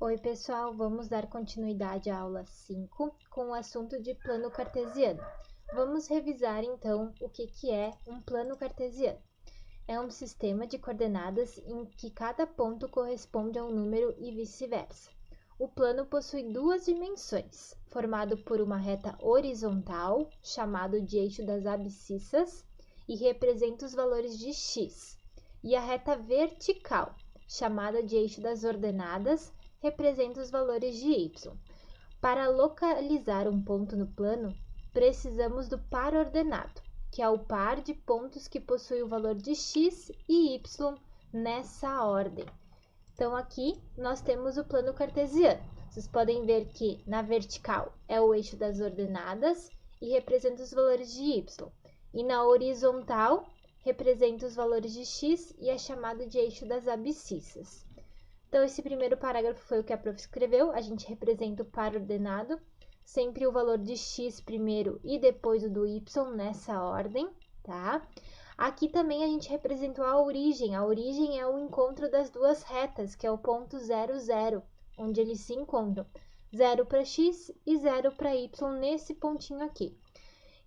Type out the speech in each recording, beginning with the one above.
Oi pessoal, vamos dar continuidade à aula 5 com o assunto de plano cartesiano. Vamos revisar então o que é um plano cartesiano. É um sistema de coordenadas em que cada ponto corresponde a um número e vice-versa. O plano possui duas dimensões, formado por uma reta horizontal, chamado de eixo das abscissas, e representa os valores de x, e a reta vertical, chamada de eixo das ordenadas, representa os valores de y. Para localizar um ponto no plano, precisamos do par ordenado, que é o par de pontos que possui o valor de x e y nessa ordem. Então, aqui nós temos o plano cartesiano. Vocês podem ver que na vertical é o eixo das ordenadas e representa os valores de y. E na horizontal representa os valores de x e é chamado de eixo das abscissas. Então, esse primeiro parágrafo foi o que a prof escreveu. A gente representa o par ordenado, sempre o valor de x primeiro e depois o do y nessa ordem, tá? Aqui também a gente representou a origem. A origem é o encontro das duas retas, que é o ponto 0, 0, onde eles se encontram. 0 para x e 0 para y nesse pontinho aqui.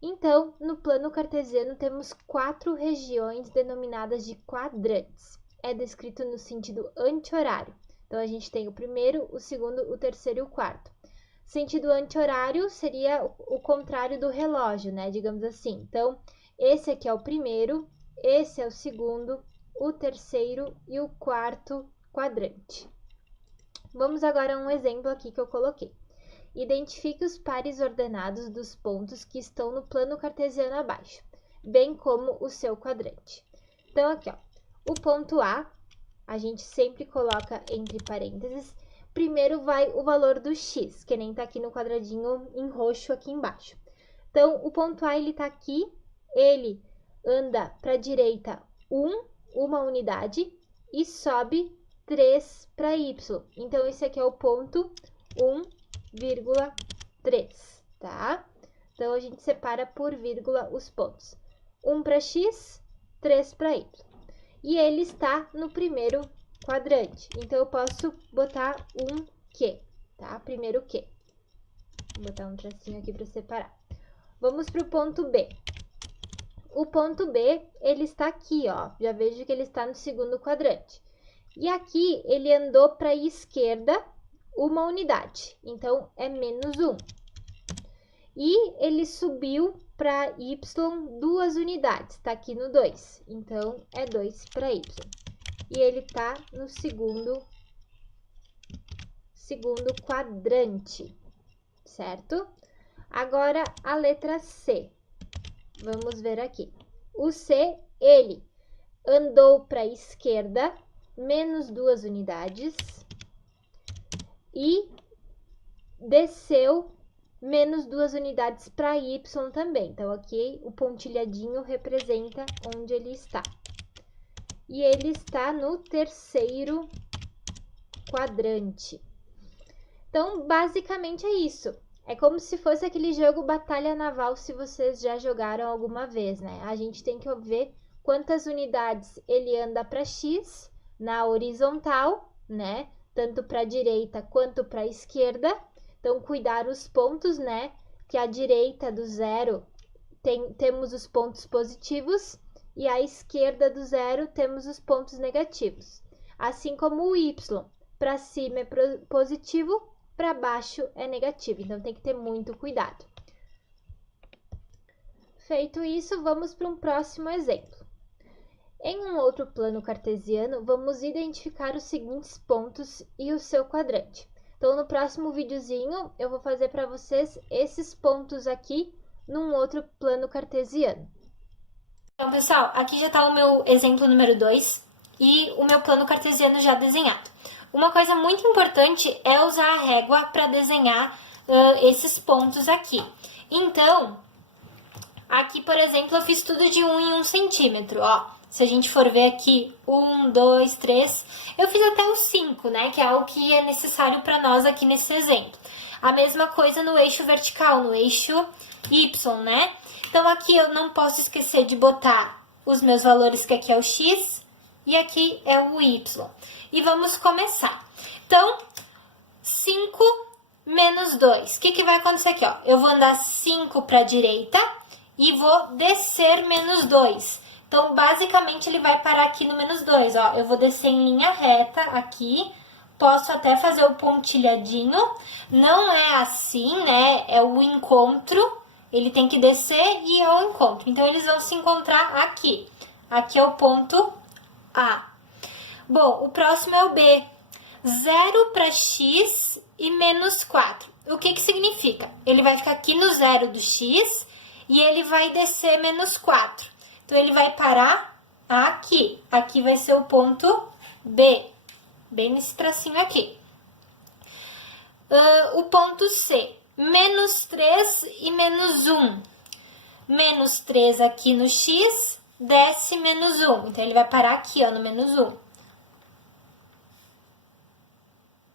Então, no plano cartesiano, temos 4 regiões denominadas de quadrantes. É descrito no sentido anti-horário. Então, a gente tem o primeiro, o segundo, o terceiro e o quarto. Sentido anti-horário seria o contrário do relógio, né? Digamos assim. Então, esse aqui é o primeiro, esse é o segundo, o terceiro e o quarto quadrante. Vamos agora a um exemplo aqui que eu coloquei. Identifique os pares ordenados dos pontos que estão no plano cartesiano abaixo, bem como o seu quadrante. Então, aqui, ó, o ponto A gente sempre coloca entre parênteses. Primeiro vai o valor do x, que nem está aqui no quadradinho em roxo aqui embaixo. Então, o ponto A, ele está aqui, ele anda para a direita uma unidade e sobe 3 para y. Então, esse aqui é o ponto 1,3, tá? Então, a gente separa por vírgula os pontos. 1 para x, 3 para y. E ele está no primeiro quadrante. Então, eu posso botar um Q, tá? Primeiro Q. Vou botar um tracinho aqui para separar. Vamos para o ponto B. O ponto B, ele está aqui, ó. Já vejo que ele está no segundo quadrante. E aqui, ele andou para a esquerda uma unidade. Então, é menos 1. E ele subiu para y 2 unidades, está aqui no 2, então é 2 para y. E ele está no segundo quadrante, certo? Agora, a letra C. Vamos ver aqui. O C, ele andou para a esquerda, menos 2 unidades, e desceu menos 2 unidades para y também. Então, aqui o pontilhadinho representa onde ele está. E ele está no terceiro quadrante. Então, basicamente é isso. É como se fosse aquele jogo Batalha Naval, se vocês já jogaram alguma vez, né? A gente tem que ver quantas unidades ele anda para x na horizontal, né? Tanto para a direita quanto para a esquerda. Então, cuidar os pontos, né? Que à direita do 0 temos os pontos positivos e à esquerda do 0 temos os pontos negativos. Assim como o y, para cima é positivo, para baixo é negativo. Então, tem que ter muito cuidado. Feito isso, vamos para um próximo exemplo. Em um outro plano cartesiano, vamos identificar os seguintes pontos e o seu quadrante. Então, no próximo videozinho, eu vou fazer para vocês esses pontos aqui num outro plano cartesiano. Então, pessoal, aqui já está o meu exemplo número 2 e o meu plano cartesiano já desenhado. Uma coisa muito importante é usar a régua para desenhar esses pontos aqui. Então, aqui, por exemplo, eu fiz tudo de 1 em 1 centímetro, ó. Se a gente for ver aqui, 1, 2, 3, eu fiz até o 5, né? Que é o que é necessário para nós aqui nesse exemplo. A mesma coisa no eixo vertical, no eixo Y, né? Então, aqui eu não posso esquecer de botar os meus valores, que aqui é o X e aqui é o y. E vamos começar. Então, 5 menos 2. O que vai acontecer aqui, ó? Eu vou andar 5 para a direita e vou descer menos 2. Então, basicamente, ele vai parar aqui no menos 2, ó. Eu vou descer em linha reta aqui. Posso até fazer o pontilhadinho. Não é assim, né? É o encontro. Ele tem que descer e é o encontro. Então, eles vão se encontrar aqui. Aqui é o ponto A. Bom, o próximo é o B. 0 para x e menos 4. O que significa? Ele vai ficar aqui no zero do x e ele vai descer menos 4. Então, ele vai parar aqui. Aqui vai ser o ponto B. Bem nesse tracinho aqui. O ponto C. Menos 3 e menos 1. Menos 3 aqui no x, desce menos 1. Então, ele vai parar aqui, ó, no menos 1.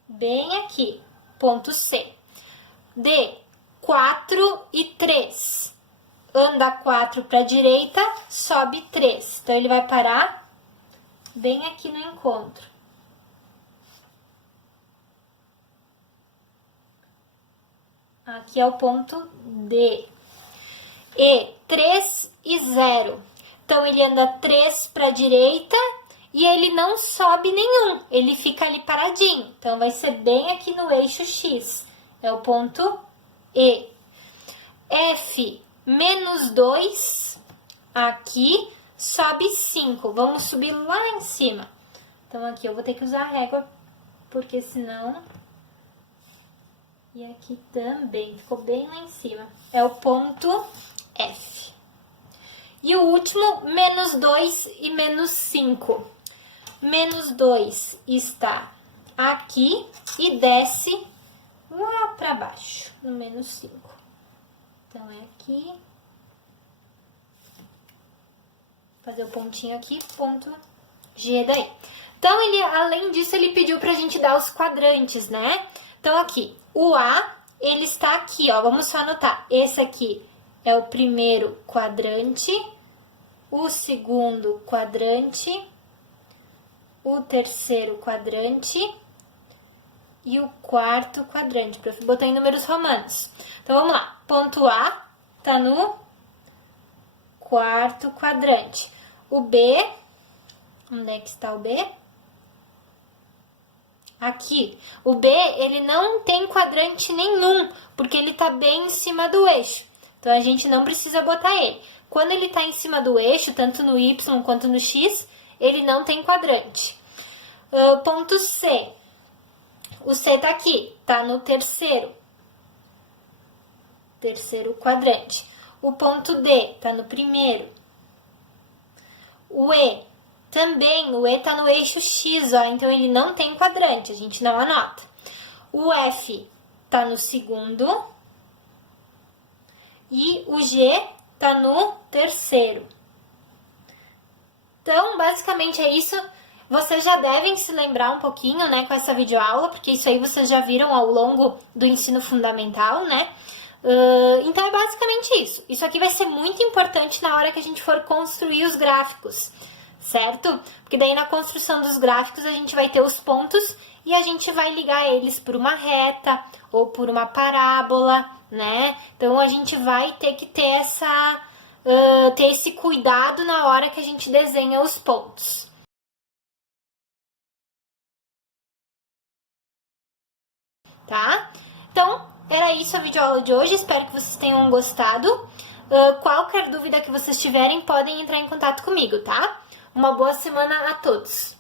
Bem aqui, ponto C. D, 4 e 3. Anda 4 para a direita, sobe 3. Então, ele vai parar bem aqui no encontro. Aqui é o ponto D. E, 3 e 0. Então, ele anda 3 para a direita e ele não sobe nenhum. Ele fica ali paradinho. Então, vai ser bem aqui no eixo X. É o ponto E. F, menos 2. Aqui, sobe 5. Vamos subir lá em cima. Então, aqui eu vou ter que usar a régua, porque senão... E aqui também, ficou bem lá em cima. É o ponto F. E o último, menos 2 e menos 5. Menos 2 está aqui e desce lá para baixo, no menos 5. Então, é aqui. Fazer o pontinho aqui, ponto G daí. Então, ele, além disso, ele pediu pra gente dar os quadrantes, né? Então, aqui, o A, ele está aqui, ó. Vamos só anotar. Esse aqui é o primeiro quadrante, o segundo quadrante, o terceiro quadrante e o quarto quadrante. Prof. Botou em números romanos. Então, vamos lá. Ponto A tá no quarto quadrante. O B, onde é que está o B? Aqui, o B, ele não tem quadrante nenhum, porque ele tá bem em cima do eixo. Então, a gente não precisa botar ele. Quando ele tá em cima do eixo, tanto no Y quanto no X, ele não tem quadrante. Ponto C. O C tá aqui, tá no terceiro quadrante. O ponto D tá no primeiro. O E. Também, o E tá no eixo X, ó, então ele não tem quadrante, a gente não anota. O F tá no segundo e o G tá no terceiro. Então, basicamente é isso. Vocês já devem se lembrar um pouquinho, né, com essa videoaula, porque isso aí vocês já viram ao longo do ensino fundamental, né? Então, é basicamente isso. Isso aqui vai ser muito importante na hora que a gente for construir os gráficos, certo? Porque daí na construção dos gráficos a gente vai ter os pontos e a gente vai ligar eles por uma reta ou por uma parábola, né? Então, a gente vai ter que ter ter esse cuidado na hora que a gente desenha os pontos. Tá? Então, era isso a videoaula de hoje. Espero que vocês tenham gostado. Qualquer dúvida que vocês tiverem, podem entrar em contato comigo, tá? Uma boa semana a todos!